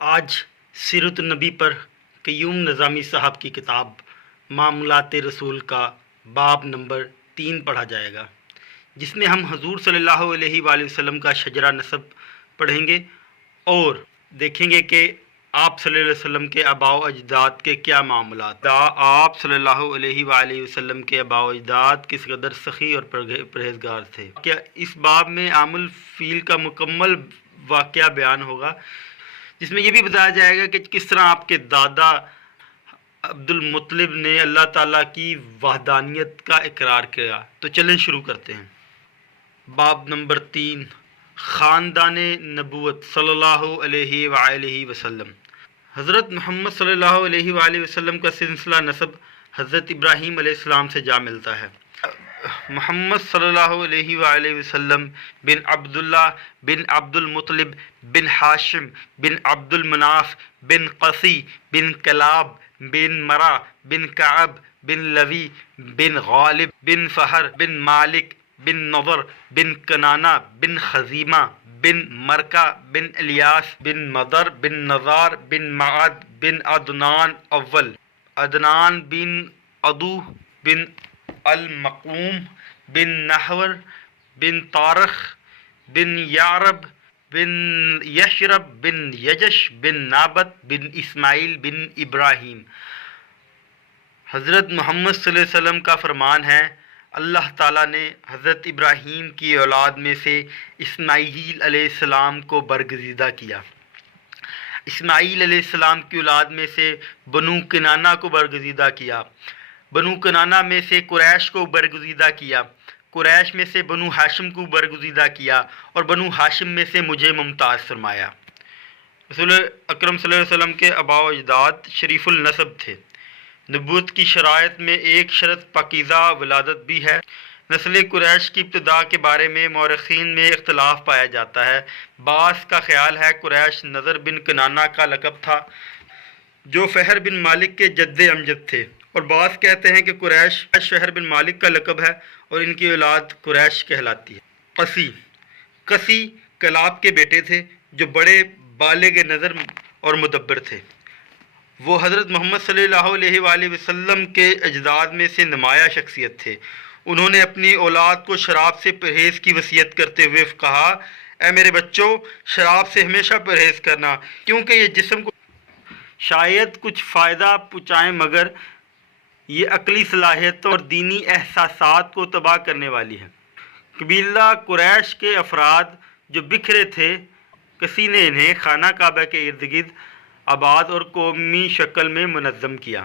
آج سیرت النبی پر قیوم نظامی صاحب کی کتاب معاملات رسول کا باب نمبر 3 پڑھا جائے گا، جس میں ہم حضور صلی اللہ علیہ وآلہ وسلم کا شجرہ نسب پڑھیں گے اور دیکھیں گے کہ آپ صلی اللہ علیہ وسلم کے آباء و اجداد کے کیا معاملات، آپ صلی اللہ علیہ وآلہ وسلم کے آباء و اجداد کس قدر سخی اور پرہیزگار تھے۔ کیا اس باب میں عامل فیل کا مکمل واقعہ بیان ہوگا، جس میں یہ بھی بتایا جائے گا کہ کس طرح آپ کے دادا عبد المطلب نے اللہ تعالیٰ کی وحدانیت کا اقرار کیا۔ تو چلیں شروع کرتے ہیں۔ باب نمبر 3، خاندان نبوت صلی اللہ علیہ وآلہ وسلم۔ حضرت محمد صلی اللہ علیہ وآلہ وسلم کا سلسلہ نسب حضرت ابراہیم علیہ السلام سے جا ملتا ہے۔ محمد صلی اللہ علیہ وآلہ وسلم بن عبداللہ بن عبد المطلب بن ہاشم بن عبد المناف بن قصی بن کلاب بن مرہ بن کعب بن لوی بن غالب بن فہر بن مالک بن نضر بن کنانہ بن خزیمہ بن مرکہ بن الیاس بن مدر بن نزار بن معد بن عدنان اول، عدنان بن عدو بن المقوم بن نحور بن طارخ بن یعرب بن یشرب بن یجش بن نابت بن اسماعیل بن ابراہیم۔ حضرت محمد صلی اللہ علیہ وسلم کا فرمان ہے، اللہ تعالیٰ نے حضرت ابراہیم کی اولاد میں سے اسماعیل علیہ السلام کو برگزیدہ کیا۔ اسماعیل علیہ السلام کی اولاد میں سے بنو کنانہ کو برگزیدہ کیا، بنو کنانہ میں سے قریش کو برگزیدہ کیا، قریش میں سے بنو ہاشم کو برگزیدہ کیا اور بنو ہاشم میں سے مجھے ممتاز فرمایا۔ رسول اکرم صلی اللہ علیہ وسلم کے آباء و اجداد شریف النسب تھے۔ نبوت کی شرائط میں ایک شرط پاکیزہ ولادت بھی ہے۔ نسل قریش کی ابتدا کے بارے میں مورخین میں اختلاف پایا جاتا ہے۔ بعض کا خیال ہے قریش نضر بن کنانہ کا لقب تھا، جو فہر بن مالک کے جد امجد تھے، اور بعض کہتے ہیں کہ قریش فہر بن مالک کا لقب ہے اور ان کی اولاد قریش کہلاتی ہے۔ قصی کلاب کے بیٹے تھے، جو بڑے بالغ نظر اور مدبر تھے۔ وہ حضرت محمد صلی اللہ علیہ وآلہ وسلم کے اجداد میں سے نمایاں شخصیت تھے۔ انہوں نے اپنی اولاد کو شراب سے پرہیز کی وصیت کرتے ہوئے کہا، اے میرے بچوں، شراب سے ہمیشہ پرہیز کرنا، کیونکہ یہ جسم کو شاید کچھ فائدہ پہنچائیں مگر یہ عقلی صلاحیتوں اور دینی احساسات کو تباہ کرنے والی ہے۔ قبیلہ قریش کے افراد جو بکھرے تھے، کسی نے انہیں خانہ کعبہ کے ارد گرد آباد اور قومی شکل میں منظم کیا۔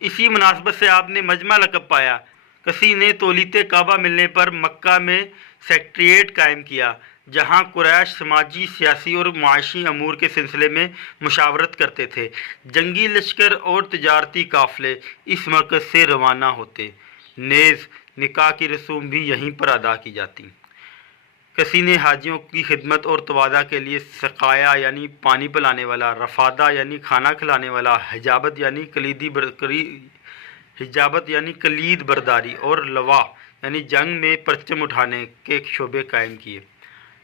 اسی مناسبت سے آپ نے مجمع لقب پایا۔ کسی نے تولیت کعبہ ملنے پر مکہ میں سیکریٹریٹ قائم کیا، جہاں قریش سماجی، سیاسی اور معاشی امور کے سلسلے میں مشاورت کرتے تھے۔ جنگی لشکر اور تجارتی قافلے اس مرکز سے روانہ ہوتے، نیز نکاح کی رسوم بھی یہیں پر ادا کی جاتی۔ کسی نے حاجیوں کی خدمت اور توادہ کے لیے سقایا یعنی پانی پلانے والا، رفادہ یعنی کھانا کھلانے والا، حجابت یعنی کلید برداری اور لواء یعنی جنگ میں پرچم اٹھانے کے شعبے قائم کیے۔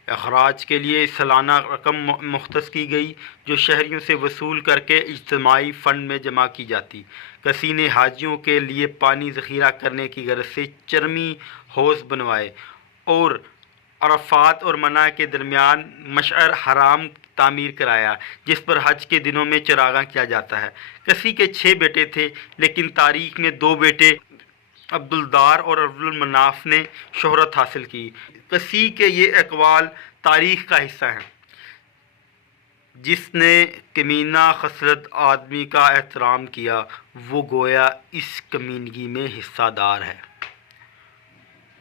اخراج کے لیے سالانہ رقم مختص کی گئی، جو شہریوں سے وصول کر کے اجتماعی فنڈ میں جمع کی جاتی۔ کسی نے حاجیوں کے لیے پانی ذخیرہ کرنے کی غرض سے چرمی حوض بنوائے اور عرفات اور منع کے درمیان مشعر حرام تعمیر کرایا، جس پر حج کے دنوں میں چراغاں کیا جاتا ہے۔ کسی کے 6 بیٹے تھے، لیکن تاریخ میں 2 بیٹے عبدالدار اور عبد المناف نے شہرت حاصل کی۔ کسی کے یہ اقوال تاریخ کا حصہ ہیں۔ جس نے کمینہ خصلت آدمی کا احترام کیا، وہ گویا اس کمینگی میں حصہ دار ہے۔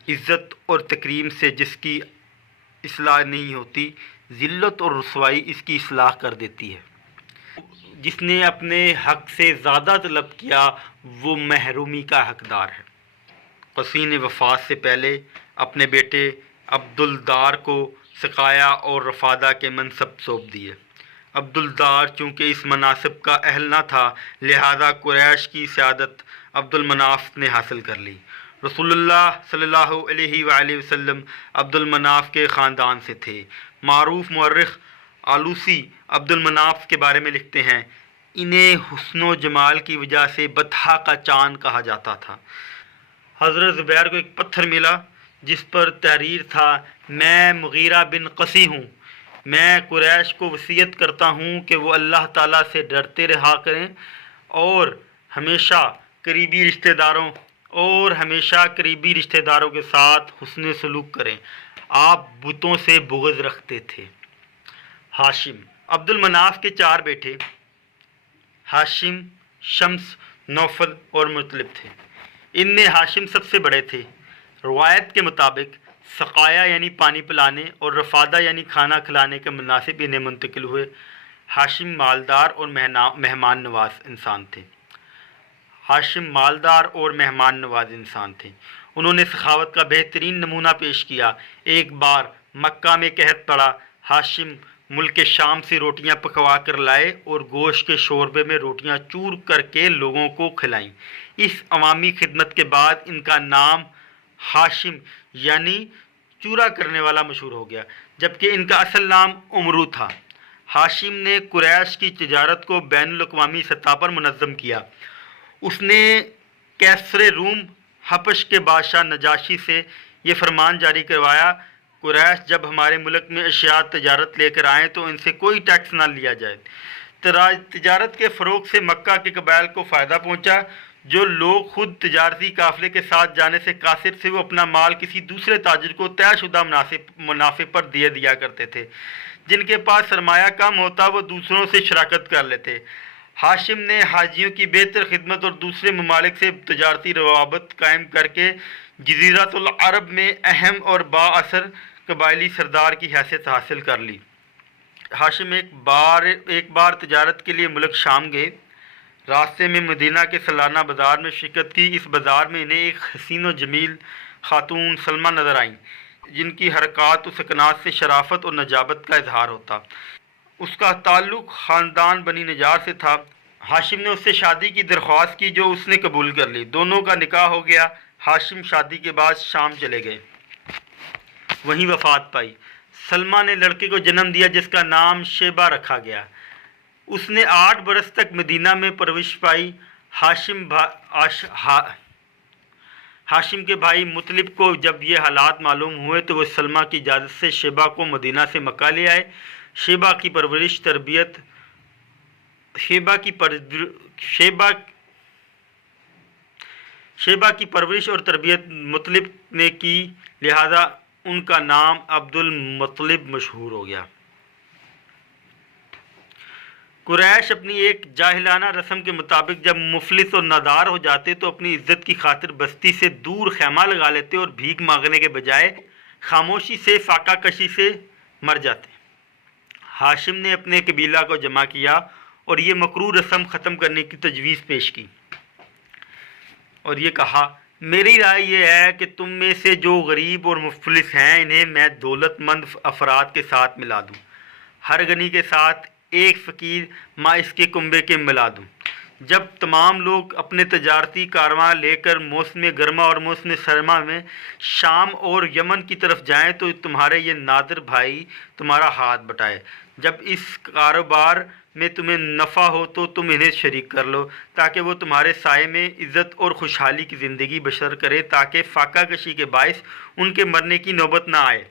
عزت اور تکریم سے جس کی اصلاح نہیں ہوتی، ذلت اور رسوائی اس کی اصلاح کر دیتی ہے۔ جس نے اپنے حق سے زیادہ طلب کیا، وہ محرومی کا حقدار ہے۔ قصی نے وفات سے پہلے اپنے بیٹے عبدالدار کو سقایا اور رفادہ کے منصب سونپ دیے۔ عبدالدار چونکہ اس مناصب کا اہل نہ تھا، لہذا قریش کی سیادت عبد المناف نے حاصل کر لی۔ رسول اللہ صلی اللہ علیہ وآلہ وسلم عبد المناف کے خاندان سے تھے۔ معروف مورخ آلوسی عبد المناف کے بارے میں لکھتے ہیں، انہیں حسن و جمال کی وجہ سے بطحا کا چاند کہا جاتا تھا۔ حضرت زبیر کو ایک پتھر ملا جس پر تحریر تھا، میں مغیرہ بن قسی ہوں، میں قریش کو وصیت کرتا ہوں کہ وہ اللہ تعالیٰ سے ڈرتے رہا کریں اور ہمیشہ قریبی رشتہ داروں کے ساتھ حسن سلوک کریں۔ آپ بتوں سے بغض رکھتے تھے۔ ہاشم عبد المناف کے 4 بیٹے ہاشم، شمس، نوفل اور مطلب تھے۔ ان میں ہاشم سب سے بڑے تھے۔ روایت کے مطابق سقایا یعنی پانی پلانے اور رفادہ یعنی کھانا کھلانے کے مناسب انہیں منتقل ہوئے۔ ہاشم مالدار اور مہمان نواز انسان تھے۔ انہوں نے سخاوت کا بہترین نمونہ پیش کیا۔ ایک بار مکہ میں قحط پڑا، ہاشم ملک شام سے روٹیاں پکوا کر لائے اور گوشت کے شوربے میں روٹیاں چور کر کے لوگوں کو کھلائیں۔ اس عوامی خدمت کے بعد ان کا نام ہاشم یعنی چورا کرنے والا مشہور ہو گیا، جبکہ ان کا اصل نام عمرو تھا۔ ہاشم نے قریش کی تجارت کو بین الاقوامی سطح پر منظم کیا۔ اس نے کیسر روم حبش کے بادشاہ نجاشی سے یہ فرمان جاری کروایا، قریش جب ہمارے ملک میں اشیاء تجارت لے کر آئیں تو ان سے کوئی ٹیکس نہ لیا جائے۔ تجارت کے فروغ سے مکہ کے قبائل کو فائدہ پہنچا۔ جو لوگ خود تجارتی قافلے کے ساتھ جانے سے قاصر تھے وہ اپنا مال کسی دوسرے تاجر کو طے شدہ منافع پر دیا کرتے تھے۔ جن کے پاس سرمایہ کم ہوتا وہ دوسروں سے شراکت کر لیتے۔ ہاشم نے حاجیوں کی بہتر خدمت اور دوسرے ممالک سے تجارتی روابط قائم کر کے جزیرۃ العرب میں اہم اور با اثر قبائلی سردار کی حیثیت حاصل کر لی۔ ہاشم ایک بار تجارت کے لیے ملک شام گئے۔ راستے میں مدینہ کے سالانہ بازار میں شرکت کی۔ اس بازار میں انہیں ایک حسین و جمیل خاتون سلمہ نظر آئیں، جن کی حرکات و سکنات سے شرافت اور نجابت کا اظہار ہوتا۔ اس کا تعلق خاندان بنی نجار سے تھا۔ ہاشم نے اس سے شادی کی درخواست کی جو اس نے قبول کر لی۔ دونوں کا نکاح ہو گیا۔ ہاشم شادی کے بعد شام چلے گئے، وہیں وفات پائی۔ سلمہ نے لڑکے کو جنم دیا جس کا نام شیبہ رکھا گیا۔ اس نے 8 برس تک مدینہ میں پرورش پائی۔ ہاشم کے بھائی مطلب کو جب یہ حالات معلوم ہوئے تو وہ سلمہ کی اجازت سے شیبہ کو مدینہ سے مکہ لے آئے۔ شیبہ کی پرورش اور تربیت مطلب نے کی، لہذا ان کا نام عبد المطلب مشہور ہو گیا۔ قریش اپنی ایک جاہلانہ رسم کے مطابق جب مفلس اور نادار ہو جاتے تو اپنی عزت کی خاطر بستی سے دور خیمہ لگا لیتے اور بھیک مانگنے کے بجائے خاموشی سے فاقہ کشی سے مر جاتے۔ ہاشم نے اپنے قبیلہ کو جمع کیا اور یہ مکروہ رسم ختم کرنے کی تجویز پیش کی اور یہ کہا، میری رائے یہ ہے کہ تم میں سے جو غریب اور مفلس ہیں انہیں میں دولت مند افراد کے ساتھ ملا دوں، ہر غنی کے ساتھ ایک فقیر ماں اس کے کنبے کے ملا دوں۔ جب تمام لوگ اپنے تجارتی کارواں لے کر موسم گرما اور موسم سرما میں شام اور یمن کی طرف جائیں تو تمہارے یہ نادر بھائی تمہارا ہاتھ بٹائے۔ جب اس کاروبار میں تمہیں نفع ہو تو تم انہیں شریک کر لو تاکہ وہ تمہارے سائے میں عزت اور خوشحالی کی زندگی بسر کرے تاکہ فاقہ کشی کے باعث ان کے مرنے کی نوبت نہ آئے۔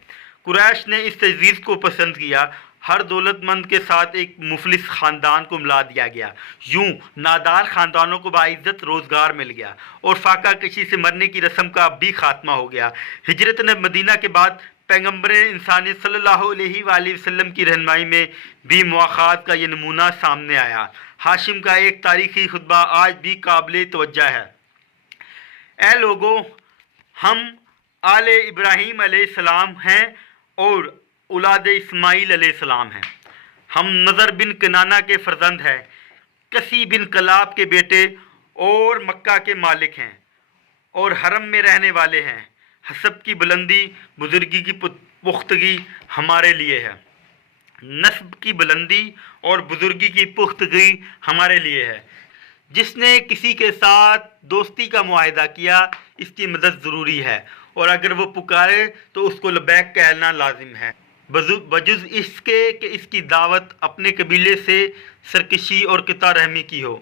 قریش نے اس تجویز کو پسند کیا۔ ہر دولت مند کے ساتھ ایک مفلس خاندان کو ملا دیا گیا۔ یوں نادار خاندانوں کو باعزت روزگار مل گیا اور فاقہ کشی سے مرنے کی رسم کا بھی خاتمہ ہو گیا۔ ہجرت مدینہ کے بعد پیغمبر انسانیت صلی اللہ علیہ وآلہ وسلم کی رہنمائی میں بھی مواخات کا یہ نمونہ سامنے آیا۔ ہاشم کا ایک تاریخی خطبہ آج بھی قابل توجہ ہے۔ اے لوگو، ہم آل ابراہیم علیہ السلام ہیں اور اولاد اسماعیل علیہ السلام ہیں۔ ہم نضر بن کنانہ کے فرزند ہیں، کسی بن کلاب کے بیٹے اور مکہ کے مالک ہیں اور حرم میں رہنے والے ہیں۔ حسب کی بلندی، بزرگی کی پختگی ہمارے لیے ہے۔ نسب کی بلندی اور بزرگی کی پختگی ہمارے لیے ہے۔ جس نے کسی کے ساتھ دوستی کا معاہدہ کیا اس کی مدد ضروری ہے اور اگر وہ پکارے تو اس کو لبیک کہنا لازم ہے۔ بجز اس کے کہ اس کی دعوت اپنے قبیلے سے سرکشی اور قطع رحمی کی ہو۔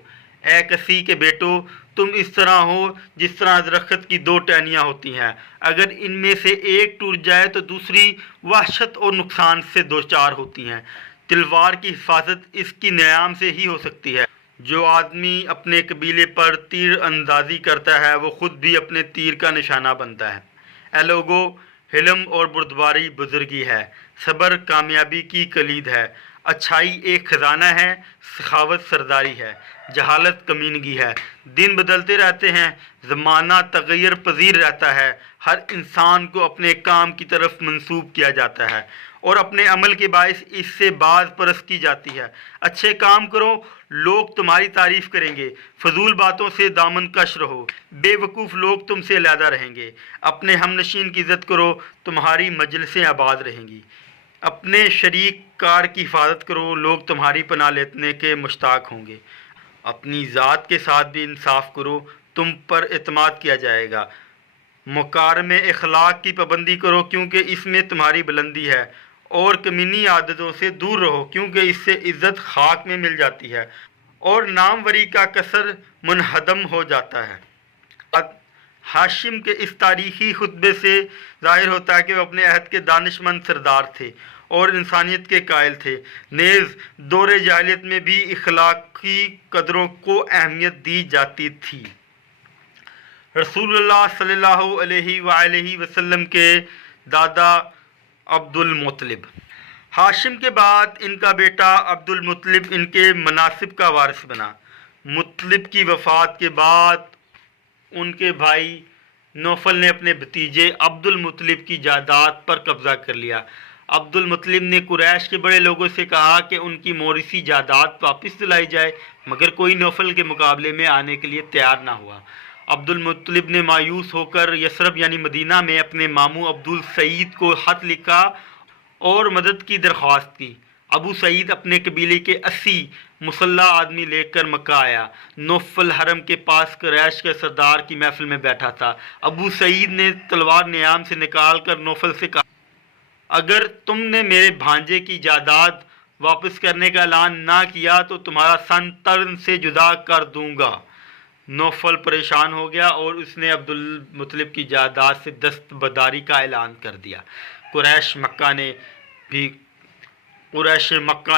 اے کسی کے بیٹو، تم اس طرح ہو جس طرح درخت کی دو ٹہنیاں ہوتی ہیں، اگر ان میں سے ایک ٹوٹ جائے تو دوسری وحشت اور نقصان سے دوچار ہوتی ہیں۔ تلوار کی حفاظت اس کی نیام سے ہی ہو سکتی ہے۔ جو آدمی اپنے قبیلے پر تیر اندازی کرتا ہے وہ خود بھی اپنے تیر کا نشانہ بنتا ہے۔ اے لوگو، حلم اور بردباری بزرگی ہے، صبر کامیابی کی کلید ہے، اچھائی ایک خزانہ ہے، سخاوت سرداری ہے، جہالت کمینگی ہے۔ دن بدلتے رہتے ہیں، زمانہ تغیر پذیر رہتا ہے، ہر انسان کو اپنے کام کی طرف منسوب کیا جاتا ہے اور اپنے عمل کے باعث اس سے باز پرست کی جاتی ہے۔ اچھے کام کرو، لوگ تمہاری تعریف کریں گے، فضول باتوں سے دامن کش رہو، بے وقوف لوگ تم سے علیحدہ رہیں گے، اپنے ہم نشین کی عزت کرو، تمہاری مجلسیں آباد رہیں گی، اپنے شریک کار کی حفاظت کرو، لوگ تمہاری پناہ لینے کے مشتاق ہوں گے، اپنی ذات کے ساتھ بھی انصاف کرو، تم پر اعتماد کیا جائے گا، مکارم اخلاق کی پابندی کرو کیونکہ اس میں تمہاری بلندی ہے، اور کمینی عادتوں سے دور رہو کیونکہ اس سے عزت خاک میں مل جاتی ہے اور ناموری کا کثر منہدم ہو جاتا ہے۔ ہاشم کے اس تاریخی خطبے سے ظاہر ہوتا ہے کہ وہ اپنے عہد کے دانش مند سردار تھے اور انسانیت کے قائل تھے، نیز دور جاہلیت میں بھی اخلاقی قدروں کو اہمیت دی جاتی تھی۔ رسول اللہ صلی اللہ علیہ وآلہ وسلم کے دادا عبد المطلب۔ ہاشم کے بعد ان کا بیٹا عبد المطلب ان کے مناصب کا وارث بنا۔ مطلب کی وفات کے بعد ان کے بھائی نوفل نے اپنے بھتیجے عبد المطلب کی جائیداد پر قبضہ کر لیا۔ عبد المطلب نے قریش کے بڑے لوگوں سے کہا کہ ان کی موریثی جائیداد واپس دلائی جائے، مگر کوئی نوفل کے مقابلے میں آنے کے لیے تیار نہ ہوا۔ عبد المطلب نے مایوس ہو کر یثرب یعنی مدینہ میں اپنے ماموں ابو سعید کو خط لکھا اور مدد کی درخواست کی۔ ابو سعید اپنے قبیلے کے 80 مسلح آدمی لے کر مکہ آیا۔ نوفل حرم کے پاس قریش کے سردار کی محفل میں بیٹھا تھا۔ ابو سعید نے تلوار نیام سے نکال کر نوفل سے کہا، اگر تم نے میرے بھانجے کی جائیداد واپس کرنے کا اعلان نہ کیا تو تمہارا سن تن سے جدا کر دوں گا۔ نوفل پریشان ہو گیا اور اس نے عبد المطلب کی جائیداد سے دستبرداری کا اعلان کر دیا۔ قریش مکہ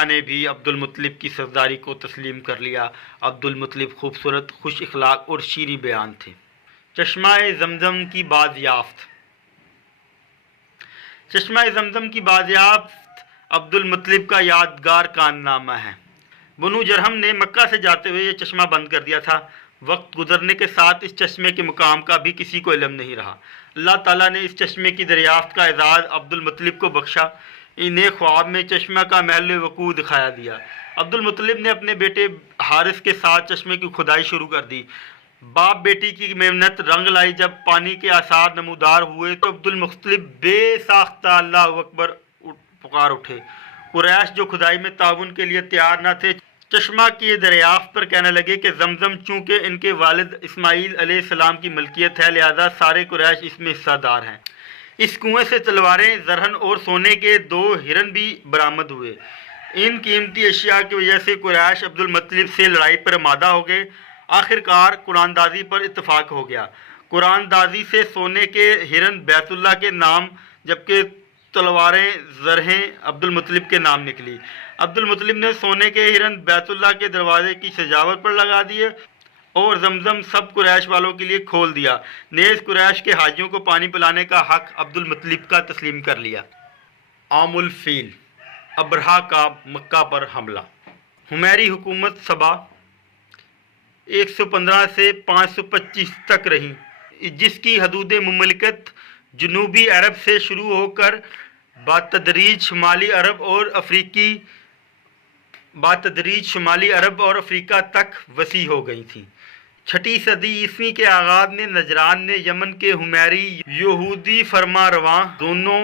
نے بھی عبد المطلب کی سرداری کو تسلیم کر لیا۔ عبد المطلب خوبصورت، خوش اخلاق اور شیریں بیان تھے۔ چشمہ زمزم کی بازیافت۔ چشمہ زمزم کی بازیافت عبد المطلب کا یادگار کارنامہ ہے۔ بنو جرہم نے مکہ سے جاتے ہوئے یہ چشمہ بند کر دیا تھا۔ وقت گزرنے کے ساتھ اس چشمے کے مقام کا بھی کسی کو علم نہیں رہا۔ اللہ تعالیٰ نے اس چشمے کی دریافت کا اعزاز عبد المطلب کو بخشا۔ انہیں خواب میں چشمہ کا محل وقوع دکھایا دیا۔ عبد المطلب نے اپنے بیٹے حارث کے ساتھ چشمے کی کھدائی شروع کر دی۔ باپ بیٹی کی محنت رنگ لائی۔ جب پانی کے آثار نمودار ہوئے تو عبد المطلب بے ساختہ اللہ اکبر پکار اٹھے۔ قریش جو کھدائی میں تعاون کے لیے تیار نہ تھے، چشمہ کی دریافت پر کہنے لگے کہ زمزم چونکہ ان کے والد اسماعیل علیہ السلام کی ملکیت ہے، لہذا سارے قریش اس میں حصہ دار ہیں۔ اس کنویں سے تلواریں، زرہن اور سونے کے 2 ہرن بھی برآمد ہوئے۔ ان قیمتی اشیاء کی وجہ سے قریش عبد المطلب سے لڑائی پر آمادہ ہو گئے۔ آخر کار قرآن دازی پر اتفاق ہو گیا۔ قرآن دازی سے سونے کے ہرن بیت اللہ کے نام جبکہ تلواریں زرہیں عبد المطلب کے نام نکلی۔ عبد المطلب نے سونے کے ہرن بیت اللہ کے دروازے کی سجاوٹ پر لگا دیے اور زمزم سب قریش والوں کے لیے کھول دیا۔ نیز قریش کے حاجیوں کو پانی پلانے کا حق عبد المطلب کا تسلیم کر لیا۔ عام الفیل، ابرہہ کا مکہ پر حملہ۔ ہمیری حکومت سبا 115 سے 525 تک رہی، جس کی حدود مملکت جنوبی عرب سے شروع ہو کر بتدریج شمالی عرب اور افریقہ تک وسیع ہو گئی تھی۔ 6 صدی عیسوی کے آغاز میں نجران نے یمن کے حمیری یہودی فرما رواں دونوں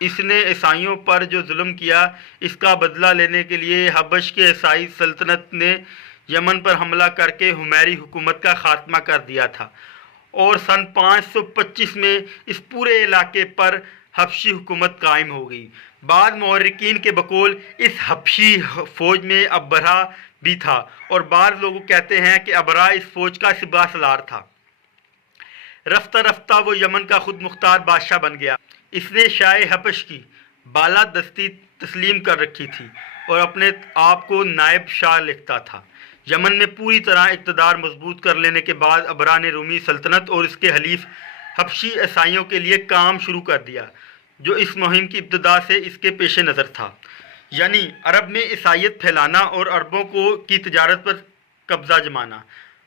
اس نے عیسائیوں پر جو ظلم کیا اس کا بدلہ لینے کے لیے حبش کے عیسائی سلطنت نے یمن پر حملہ کر کے حمیری حکومت کا خاتمہ کر دیا تھا، اور سن 525 میں اس پورے علاقے پر حبشی حکومت قائم ہو گئی۔ بعض مورخین کے بقول اس حبشی فوج میں ابرہہ بھی تھا، اور بعض لوگ کہتے ہیں کہ ابرہہ اس فوج کا سپاہ سالار تھا۔ رفتہ رفتہ وہ یمن کا خود مختار بادشاہ بن گیا۔ اس نے شاہ حبش کی بالادستی تسلیم کر رکھی تھی اور اپنے آپ کو نائب شاہ لکھتا تھا۔ یمن میں پوری طرح اقتدار مضبوط کر لینے کے بعد ابرہہ نے رومی سلطنت اور اس کے حلیف حبشی عیسائیوں کے لیے کام شروع کر دیا، جو اس مہم کی ابتدا سے اس کے پیش نظر تھا، یعنی عرب میں عیسائیت پھیلانا اور عربوں کی تجارت پر قبضہ جمانا۔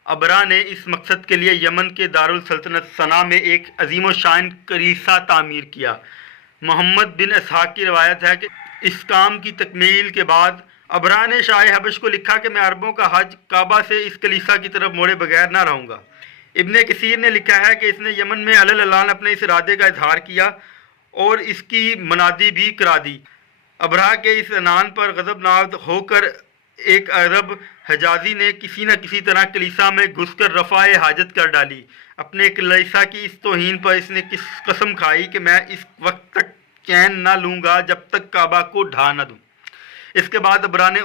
ابرہہ نے اس مقصد کے لیے یمن کے دارالسلطنت صنعا میں ایک عظیم الشان کلیسا تعمیر کیا۔ محمد بن اسحاق کی روایت ہے کہ اس کام کی تکمیل کے بعد ابرہہ نے شاہ حبش کو لکھا کہ میں عربوں کا حج کعبہ سے اس کلیسا کی طرف موڑے بغیر نہ رہوں گا۔ ابن کثیر نے لکھا ہے کہ اس نے یمن میں علی الاعلان اپنے اس ارادے کا اظہار کیا اور اس کی منادی بھی کرا دی۔ ابرہہ کے اس اعلان پر غضبناک ہو کر ایک عرب حجازی نے کسی نہ کسی طرح کلیسا میں گھس کر رفع حاجت کر ڈالی۔ اپنے کلیسا کی اس توہین پر اس نے قسم کھائی کہ میں اس وقت تک چین نہ لوں گا جب تک کعبہ کو ڈھا نہ دوں۔ اس کے بعد ابرہہ نے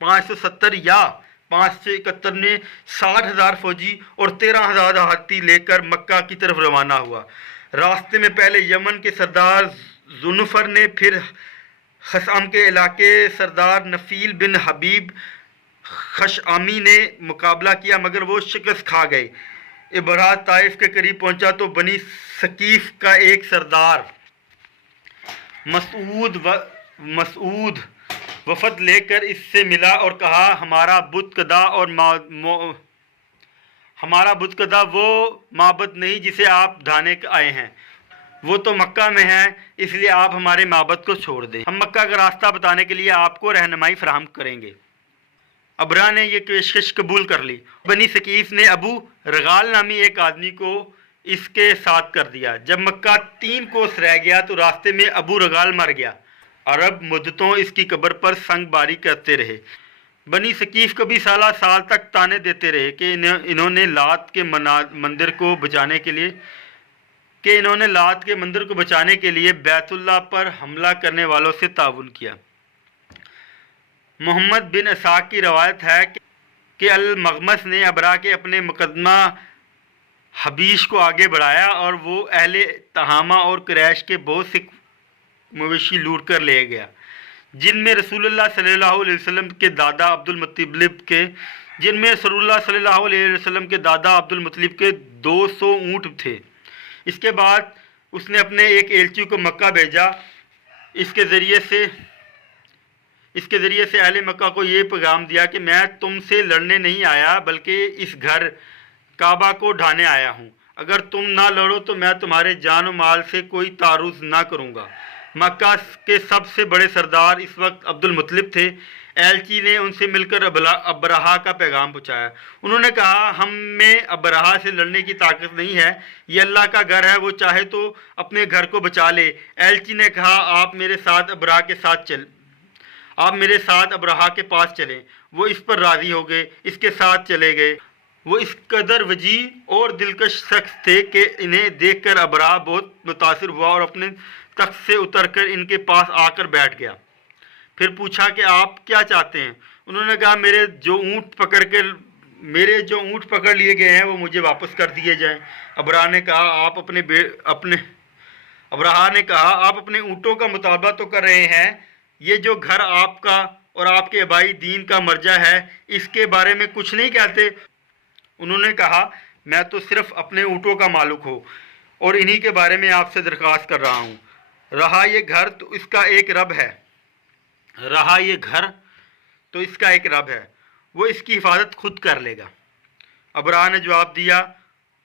570 یا 571 میں 60,000 فوجی اور 13,000 ہاتھی لے کر مکہ کی طرف روانہ ہوا۔ راستے میں پہلے یمن کے سردار ذوالفقار نے، پھر خثعم کے علاقے سردار نفیل بن حبیب خشعمی نے مقابلہ کیا، مگر وہ شکست کھا گئے۔ ابرہہ طائف کے قریب پہنچا تو بنی ثقیف کا ایک سردار مسعود وفد لے کر اس سے ملا اور کہا ہمارا بت کدہ وہ معبد نہیں جسے آپ ڈھانے آئے ہیں، وہ تو مکہ میں ہے، اس لیے آپ ہمارے معبد کو چھوڑ دیں، ہم مکہ کا راستہ بتانے کے لیے آپ کو رہنمائی فراہم کریں گے۔ ابرہہ نے یہ پیشکش قبول کر لی۔ بنی ثقیف نے ابو رغال نامی ایک آدمی کو اس کے ساتھ کر دیا۔ جب مکہ 3 کوس رہ گیا تو راستے میں ابو رغال مر گیا۔ عرب مدتوں اس کی قبر پر سنگ باری کرتے رہے۔ بنی ثقیف کبھی سالہ سال تک تانے دیتے رہے کہ انہوں نے لات کے مندر کو بچانے کے لیے بیت اللہ پر حملہ کرنے والوں سے تعاون کیا۔ محمد بن اسحاق کی روایت ہے کہ المغمس نے ابرہہ کے اپنے مقدمہ حبیش کو آگے بڑھایا اور وہ اہل تہامہ اور قریش کے بہت سے مویشی لوٹ کر لے گیا، جن میں رسول اللہ صلی اللہ علیہ وسلم کے دادا عبد المطلب کے 200 اونٹ تھے۔ اس کے بعد اس نے اپنے ایک ایلچی کو مکہ بھیجا۔ اس کے ذریعے سے اہل مکہ کو یہ پیغام دیا کہ میں تم سے لڑنے نہیں آیا بلکہ اس گھر کعبہ کو ڈھانے آیا ہوں، اگر تم نہ لڑو تو میں تمہارے جان و مال سے کوئی تعرض نہ کروں گا۔ مکہ کے سب سے بڑے سردار اس وقت عبد المطلب تھے۔ ایلچی نے ان سے مل کر ابرہہ کا پیغام پہنچایا۔ انہوں نے کہا ہم میں ابرہہ سے لڑنے کی طاقت نہیں ہے، یہ اللہ کا گھر ہے، وہ چاہے تو اپنے گھر کو بچا لے۔ ایلچی نے کہا آپ میرے ساتھ ابرہہ کے پاس چلیں۔ وہ اس پر راضی ہو گئے، اس کے ساتھ چلے گئے۔ وہ اس قدر وجیح اور دلکش شخص تھے کہ انہیں دیکھ کر ابرہہ بہت متاثر ہوا اور اپنے تخت سے اتر کر ان کے پاس آ کر بیٹھ گیا۔ پھر پوچھا کہ آپ کیا چاہتے ہیں؟ انہوں نے کہا میرے جو اونٹ پکڑ لیے گئے ہیں وہ مجھے واپس کر دیے جائیں۔ ابرہہ نے کہا آپ اپنے اونٹوں کا مطالبہ تو کر رہے ہیں، یہ جو گھر آپ کا اور آپ کے آبائی دین کا مرجع ہے اس کے بارے میں کچھ نہیں کہتے؟ انہوں نے کہا میں تو صرف اپنے اونٹوں کا مالک ہوں اور انہی کے بارے میں آپ سے درخواست کر رہا ہوں۔ رہا یہ گھر تو اس کا ایک رب ہے، وہ اس کی حفاظت خود کر لے گا۔ ابرہہ نے جواب دیا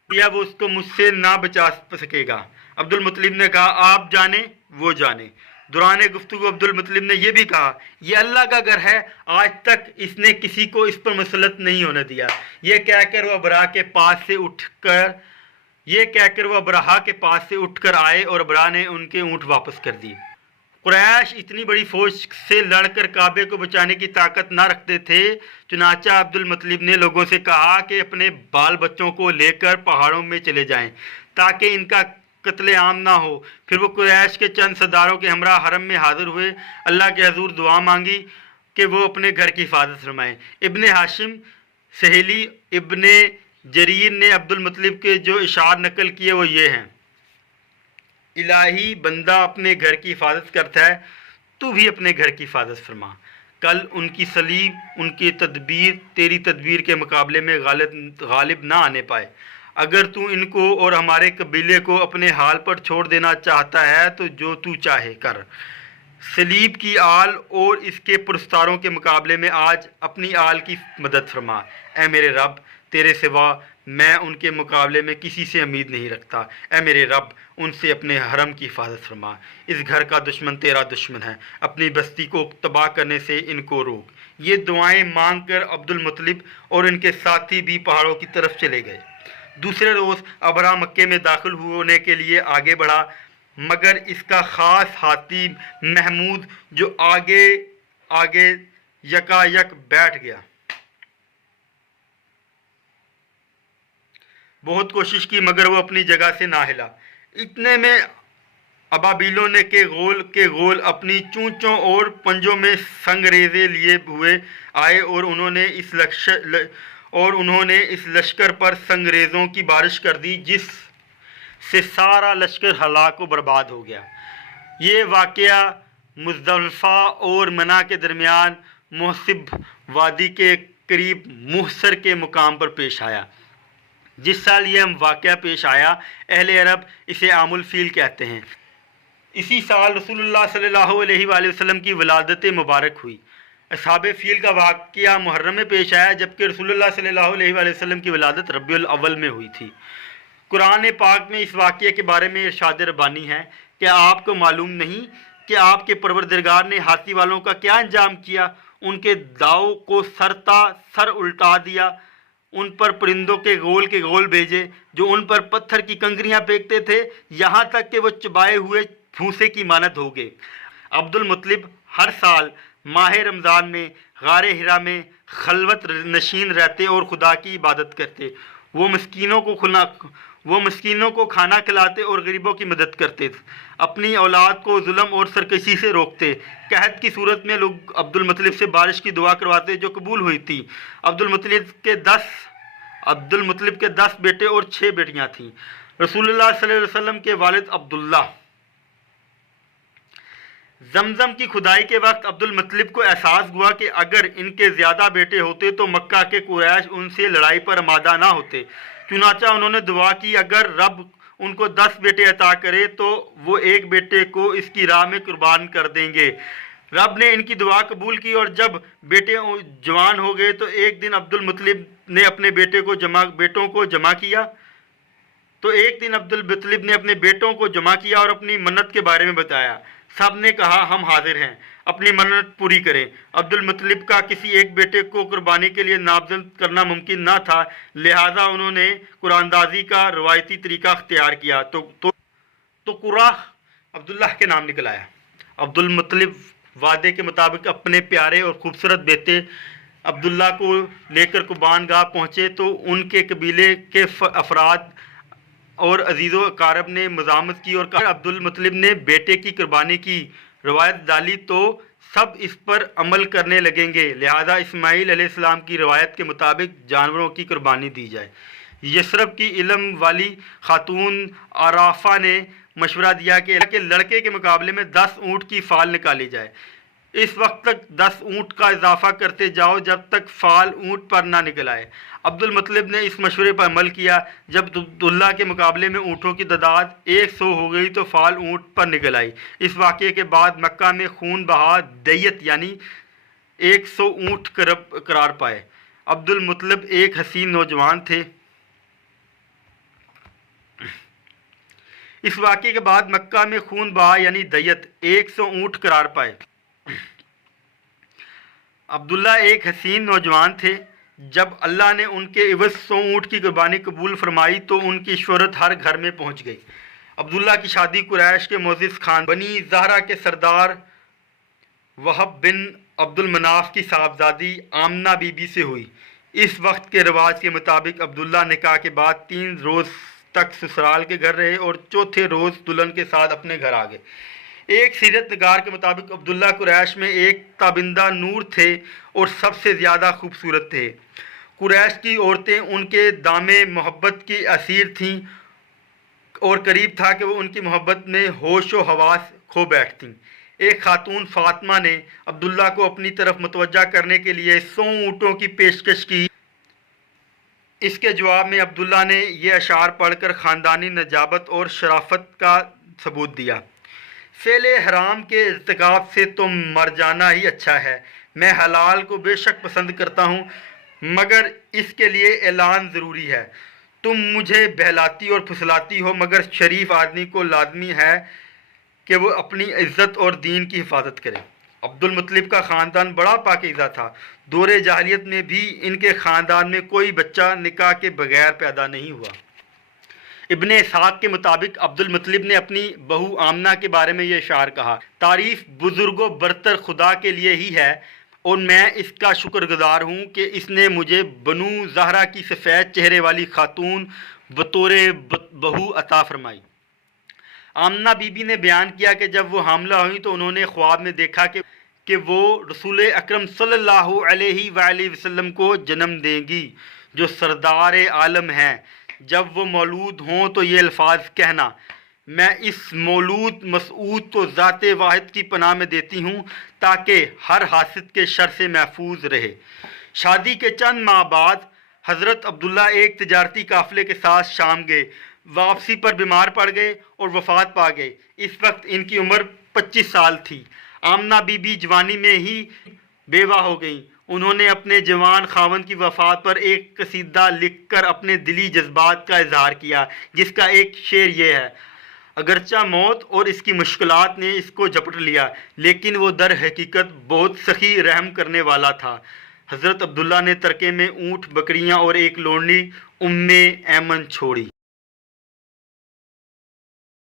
وہ اس کو مجھ سے نہ بچا سکے گا۔ عبد المطلب نے کہا آپ جانیں وہ جانیں۔ دوران گفتگو عبد المطلب نے یہ بھی کہا یہ اللہ کا گھر ہے، آج تک اس نے کسی کو اس پر مسلط نہیں ہونے دیا۔ یہ کہہ کر وہ ابرہہ کے پاس سے اٹھ کر آئے اور ابرہہ نے ان کے اونٹ واپس کر دی۔ قریش اتنی بڑی فوج سے لڑ کر کعبے کو بچانے کی طاقت نہ رکھتے تھے، چنانچہ عبد المطلب نے لوگوں سے کہا کہ اپنے بال بچوں کو لے کر پہاڑوں میں چلے جائیں تاکہ ان کا قتل عام نہ ہو۔ پھر وہ قریش کے چند سرداروں کے ہمراہ حرم میں حاضر ہوئے، اللہ کے حضور دعا مانگی کہ وہ اپنے گھر کی حفاظت فرمائیں۔ ابن ہاشم سہیلی ابن جریر نے عبد المطلب کے جو اشعار نقل کیے وہ یہ ہیں: الہی بندہ اپنے گھر کی حفاظت کرتا ہے، تو بھی اپنے گھر کی حفاظت فرما۔ کل ان کی صلیب، ان کی تدبیر تیری تدبیر کے مقابلے میں غالب نہ آنے پائے۔ اگر تو ان کو اور ہمارے قبیلے کو اپنے حال پر چھوڑ دینا چاہتا ہے تو جو تو چاہے کر۔ صلیب کی آل اور اس کے پرستاروں کے مقابلے میں آج اپنی آل کی مدد فرما۔ اے میرے رب، تیرے سوا میں ان کے مقابلے میں کسی سے امید نہیں رکھتا۔ اے میرے رب، ان سے اپنے حرم کی حفاظت فرما۔ اس گھر کا دشمن تیرا دشمن ہے، اپنی بستی کو تباہ کرنے سے ان کو روک۔ یہ دعائیں مانگ کر عبد المطلب اور ان کے ساتھی بھی پہاڑوں کی طرف چلے گئے۔ دوسرے روز ابرہہ مکے میں داخل ہونے کے لیے آگے بڑھا، مگر اس کا خاص ہاتھی محمود جو آگے یکا یک بیٹھ گیا۔ بہت کوشش کی مگر وہ اپنی جگہ سے نہ ہلا۔ اتنے میں ابابیلوں نے کے غول اپنی چونچوں اور پنجوں میں سنگریزے لیے ہوئے آئے اور انہوں نے اس لشکر پر سنگریزوں کی بارش کر دی، جس سے سارا لشکر ہلاک و برباد ہو گیا۔ یہ واقعہ مزدلفہ اور منی کے درمیان محسب وادی کے قریب محصر کے مقام پر پیش آیا۔ جس سال یہ واقعہ پیش آیا، اہل عرب اسے عام الفیل کہتے ہیں۔ اسی سال رسول اللہ صلی اللہ علیہ وآلہ وسلم کی ولادت مبارک ہوئی۔ اصحاب فیل کا واقعہ محرم میں پیش آیا، جبکہ رسول اللہ صلی اللہ علیہ وآلہ وسلم کی ولادت ربیع الاول میں ہوئی تھی۔ قرآن پاک میں اس واقعے کے بارے میں ارشاد ربانی ہے کہ آپ کو معلوم نہیں کہ آپ کے پروردگار نے ہاتھی والوں کا کیا انجام کیا؟ ان کے داؤ کو سر الٹا دیا، ان پر پرندوں کے گول بھیجے جو ان پر پتھر کی کنکریاں پھینکتے تھے، یہاں تک کہ وہ چبائے ہوئے بھوسے کی مانند ہو گئے۔ عبد المطلب ہر سال ماہ رمضان میں غار حرا میں خلوت نشین رہتے اور خدا کی عبادت کرتے۔ وہ مسکینوں کو کھانا کھلاتے اور غریبوں کی مدد کرتے، اپنی اولاد کو ظلم اور سرکشی سے روکتے۔ قحط کی صورت میں لوگ عبد المطلب سے بارش کی دعا کرواتے جو قبول ہوئی تھی۔ عبد المطلب کے 10 بیٹے اور 6 بیٹیاں تھیں۔ رسول اللہ صلی اللہ علیہ وسلم کے والد عبداللہ۔ زمزم کی کھدائی کے وقت عبد المطلب کو احساس ہوا کہ اگر ان کے زیادہ بیٹے ہوتے تو مکہ کے قریش ان سے لڑائی پر آمادہ نہ ہوتے۔ چنانچہ انہوں نے دعا کی اگر رب ان کو 10 بیٹے عطا کرے تو وہ ایک بیٹے کو اس کی راہ میں قربان کر دیں گے۔ رب نے ان کی دعا قبول کی اور جب بیٹے جوان ہو گئے تو ایک دن عبد المطلب نے اپنے بیٹوں کو جمع کیا اور اپنی منت کے بارے میں بتایا۔ سب نے کہا ہم حاضر ہیں، اپنی منت پوری کریں۔ عبد المطلب کا کسی ایک بیٹے کو قربانی کے لیے نامزد کرنا ممکن نہ تھا، لہذا انہوں نے قراندازی کا روایتی طریقہ اختیار کیا تو قرہ عبداللہ کے نام نکل آیا۔ عبد المطلب وعدے کے مطابق اپنے پیارے اور خوبصورت بیٹے عبداللہ کو لے کر قربان گاہ پہنچے تو ان کے قبیلے کے افراد اور عزیز و اقارب نے مزاحمت کی اور کہا عبد المطلب نے بیٹے کی قربانی کی روایت ڈالی تو سب اس پر عمل کرنے لگیں گے، لہذا اسماعیل علیہ السلام کی روایت کے مطابق جانوروں کی قربانی دی جائے۔ یثرب کی علم والی خاتون عرافہ نے مشورہ دیا کہ لڑکے کے مقابلے میں 10 اونٹ کی فال نکالی جائے، اس وقت تک 10 اونٹ کا اضافہ کرتے جاؤ جب تک فال اونٹ پر نہ نکل آئے۔ عبد المطلب نے اس مشورے پر عمل کیا۔ جب عبداللہ کے مقابلے میں اونٹوں کی تعداد 100 ہو گئی تو فال اونٹ پر نکل آئی۔ اس واقعے کے بعد مکہ میں خون بہا دیت یعنی 100 اونٹ قرار پائے۔ عبد المطلب ایک حسین نوجوان تھے۔ اس واقعے کے بعد مکہ میں خون بہا یعنی دیت 100 اونٹ قرار پائے۔ عبداللہ ایک حسین نوجوان تھے۔ جب اللہ نے ان کے عوض 100 اونٹ کی قربانی قبول فرمائی تو ان کی شہرت ہر گھر میں پہنچ گئی۔ عبداللہ کی شادی قریش کے معزز خان بنی زہرہ کے سردار وہب بن عبد المناف کی صاحبزادی آمنہ بی بی سے ہوئی۔ اس وقت کے رواج کے مطابق عبداللہ نکاح کے بعد 3 روز تک سسرال کے گھر رہے اور چوتھے روز دلہن کے ساتھ اپنے گھر آ گئے۔ ایک سیرت نگار کے مطابق عبداللہ قریش میں ایک تابندہ نور تھے اور سب سے زیادہ خوبصورت تھے۔ قریش کی عورتیں ان کے دام محبت کی اسیر تھیں اور قریب تھا کہ وہ ان کی محبت میں ہوش و حواس کھو بیٹھتیں۔ ایک خاتون فاطمہ نے عبداللہ کو اپنی طرف متوجہ کرنے کے لیے 100 اونٹوں کی پیشکش کی۔ اس کے جواب میں عبداللہ نے یہ اشعار پڑھ کر خاندانی نجابت اور شرافت کا ثبوت دیا۔ فعل حرام کے ارتکاب سے تو مر جانا ہی اچھا ہے۔ میں حلال کو بے شک پسند کرتا ہوں، مگر اس کے لیے اعلان ضروری ہے۔ تم مجھے بہلاتی اور پھسلاتی ہو، مگر شریف آدمی کو لازمی ہے کہ وہ اپنی عزت اور دین کی حفاظت کرے۔ عبد المطلب کا خاندان بڑا پاکیزہ تھا۔ دور جاہلیت میں بھی ان کے خاندان میں کوئی بچہ نکاح کے بغیر پیدا نہیں ہوا۔ ابن اسحاق کے مطابق عبد المطلب نے اپنی بہو آمنہ کے بارے میں یہ اشعار کہا: تعریف بزرگ و برتر خدا کے لیے ہی ہے اور میں اس کا شکر گزار ہوں کہ اس نے مجھے بنو زہرہ کی سفید چہرے والی خاتون بطور بہو عطا فرمائی۔ آمنہ بی بی نے بیان کیا کہ جب وہ حاملہ ہوئیں تو انہوں نے خواب میں دیکھا کہ وہ رسول اکرم صلی اللہ علیہ وآلہ وسلم کو جنم دیں گی جو سردار عالم ہیں۔ جب وہ مولود ہوں تو یہ الفاظ کہنا: میں اس مولود مسعود کو ذات واحد کی پناہ میں دیتی ہوں تاکہ ہر حاسد کے شر سے محفوظ رہے۔ شادی کے چند ماہ بعد حضرت عبداللہ ایک تجارتی قافلے کے ساتھ شام گئے۔ واپسی پر بیمار پڑ گئے اور وفات پا گئے۔ اس وقت ان کی عمر 25 سال تھی۔ آمنہ بی بی جوانی میں ہی بیوہ ہو گئیں۔ انہوں نے اپنے جوان خاوند کی وفات پر ایک قصیدہ لکھ کر اپنے دلی جذبات کا اظہار کیا، جس کا ایک شعر یہ ہے: اگرچہ موت اور اس کی مشکلات نے اس کو جھپٹ لیا، لیکن وہ در حقیقت بہت سخی رحم کرنے والا تھا۔ حضرت عبداللہ نے ترکے میں اونٹ، بکریاں اور ایک لونڈی ام ایمن چھوڑی۔